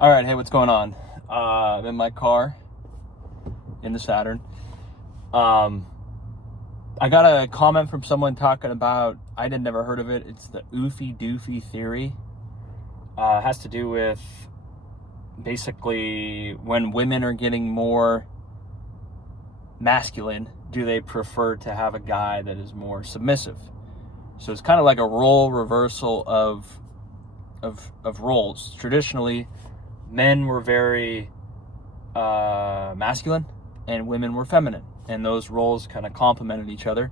All right, hey, what's going on? I'm in my car in the Saturn. I got a comment from someone talking about, I had never heard of it. It's the oofy doofy theory. It has to do with basically when women are getting more masculine, do they prefer to have a guy that is more submissive? So it's kind of like a role reversal of roles. Traditionally, men were very masculine and women were feminine, and those roles kind of complemented each other,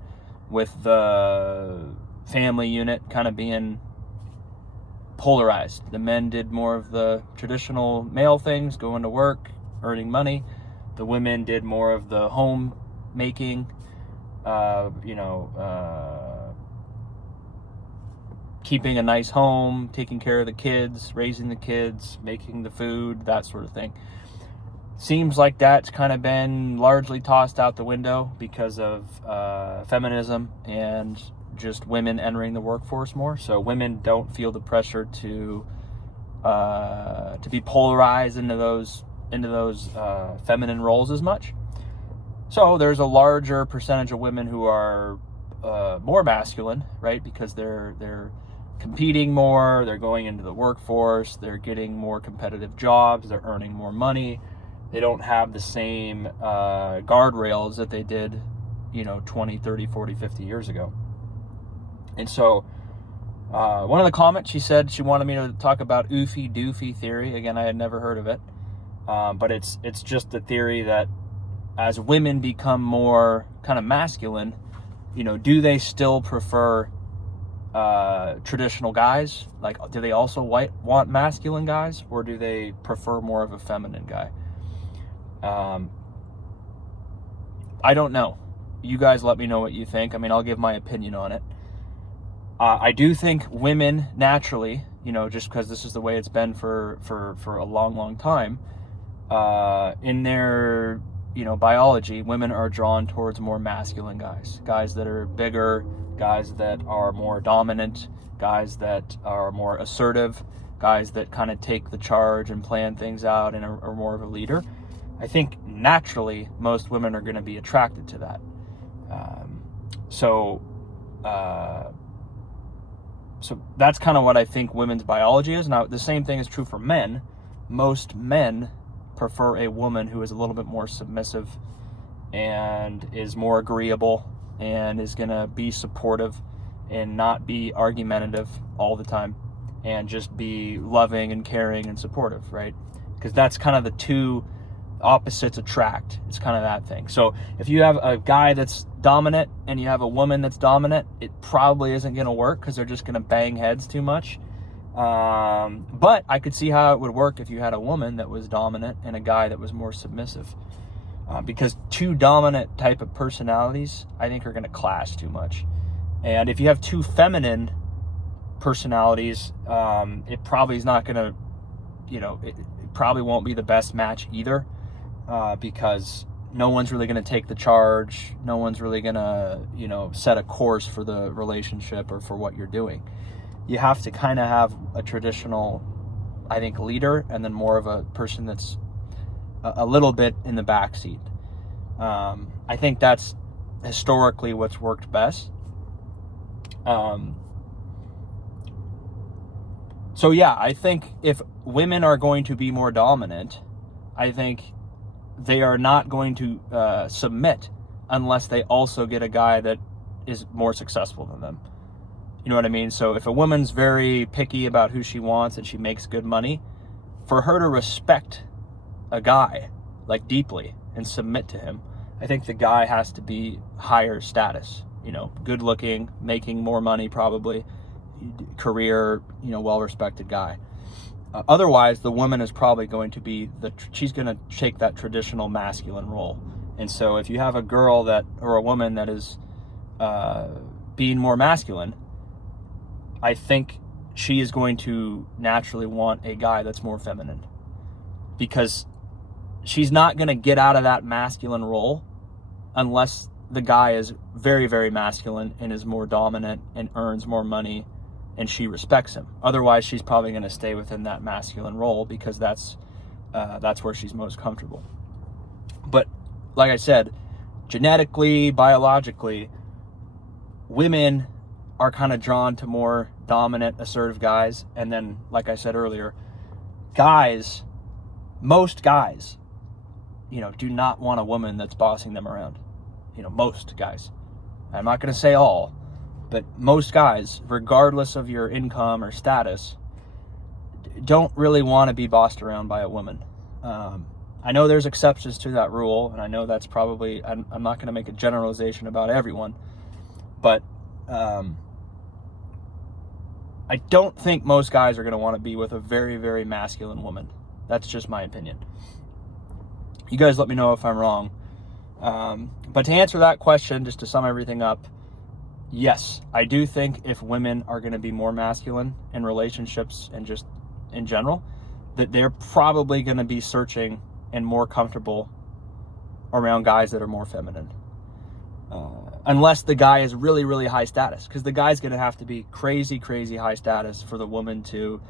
with the family unit kind of being polarized. The men did more of the traditional male things, going to work, earning money. The women did more of the home making, keeping a nice home, taking care of the kids, raising the kids, making the food, that sort of thing. Seems like that's kind of been largely tossed out the window because of feminism and just women entering the workforce more. So women don't feel the pressure to be polarized into those feminine roles as much. So there's a larger percentage of women who are more masculine, right? Because they're competing more, they're going into the workforce, they're getting more competitive jobs, they're earning more money. They don't have the same guardrails that they did, 20, 30, 40, 50 years ago. And so one of the comments, she said she wanted me to talk about oofy doofy theory. Again, I had never heard of it. But it's just the theory that as women become more kind of masculine, do they still prefer traditional guys? Like, do they also want masculine guys, or do they prefer more of a feminine guy? I don't know. You guys let me know what you think. I mean, I'll give my opinion on it. I do think women naturally, just because this is the way it's been for a long, long time, in their, biology, women are drawn towards more masculine guys that are bigger, guys that are more dominant, guys that are more assertive, guys that kind of take the charge and plan things out and are more of a leader. I think naturally most women are going to be attracted to that. So that's kind of what I think women's biology is. Now, the same thing is true for men. Most men prefer a woman who is a little bit more submissive and is more agreeable and is going to be supportive and not be argumentative all the time and just be loving and caring and supportive, right? Because that's kind of the two opposites attract. It's kind of that thing. So if you have a guy that's dominant and you have a woman that's dominant, it probably isn't going to work because they're just going to bang heads too much. But I could see how it would work if you had a woman that was dominant and a guy that was more submissive. Because two dominant type of personalities, I think, are going to clash too much. And if you have two feminine personalities, it probably is not going to, it probably won't be the best match either. Because no one's really going to take the charge. No one's really going to, set a course for the relationship or for what you're doing. You have to kind of have a traditional, I think, leader, and then more of a person that's a little bit in the backseat. I think that's historically what's worked best. So yeah, I think if women are going to be more dominant, I think they are not going to submit unless they also get a guy that is more successful than them. You know what I mean? So if a woman's very picky about who she wants and she makes good money, for her to respect a guy like deeply and submit to him, I think the guy has to be higher status, good looking, making more money probably, career, well-respected guy. Otherwise, the woman is probably going to be she's going to take that traditional masculine role. And so if you have a girl or a woman that is being more masculine, I think she is going to naturally want a guy that's more feminine, because she's not going to get out of that masculine role unless the guy is very, very masculine and is more dominant and earns more money and she respects him. Otherwise, she's probably going to stay within that masculine role because that's where she's most comfortable. But like I said, genetically, biologically, women are kind of drawn to more dominant, assertive guys. And then, like I said earlier, guys, most guys, do not want a woman that's bossing them around. Most guys. I'm not going to say all, but most guys, regardless of your income or status, don't really want to be bossed around by a woman. I know there's exceptions to that rule, and I know that's probably, I'm not going to make a generalization about everyone, but I don't think most guys are going to want to be with a very, very masculine woman. That's just my opinion. You guys let me know if I'm wrong. But to answer that question, just to sum everything up, yes, I do think if women are going to be more masculine in relationships and just in general, that they're probably going to be searching and more comfortable around guys that are more feminine. Unless the guy is really, really high status, because the guy's going to have to be crazy, crazy high status for the woman to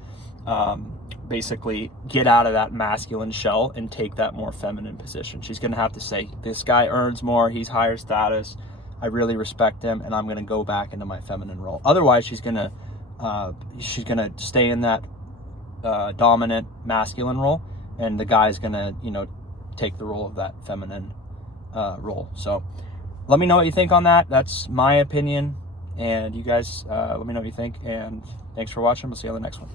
basically get out of that masculine shell and take that more feminine position. She's going to have to say, this guy earns more, he's higher status, I really respect him, and I'm going to go back into my feminine role. Otherwise, she's going to stay in that dominant masculine role, and the guy's going to, take the role of that feminine role. So let me know what you think on that. That's my opinion, and you guys let me know what you think, and thanks for watching. We'll see you on the next one.